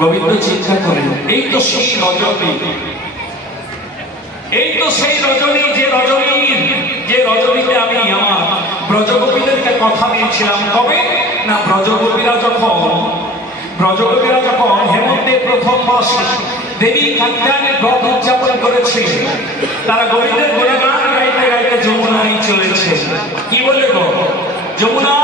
গোবিন্দ চিন্তা করেন, এই তো সেই রজনী, এই তো সেই রজনী, যে রজনীতে আমি আমার ব্রজগোপীদেরকে কথা দিয়েছিলাম। কবে না, ব্রজগোপীরা যখন হেমন্তের প্রথম মাসে দেবী কাত্যায়নের ব্রত উদযাপন করেছে, তারা গোবিন্দের গুণগান গাইতে গাইতে যমুনায় চলেছে। কি বলে গো, যমুনা